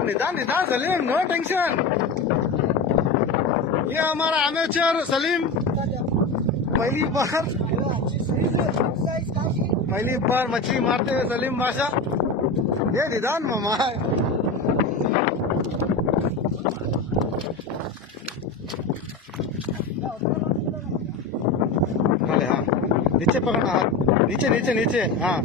निदान निदान Salim, no tension. ये हमारा अमेचर सलीम पहली बार मछली मारते हुए सलीम बादशाह। ये निदान मामा है। हाँ नीचे पकड़ना हाथ, नीचे नीचे नीचे, हाँ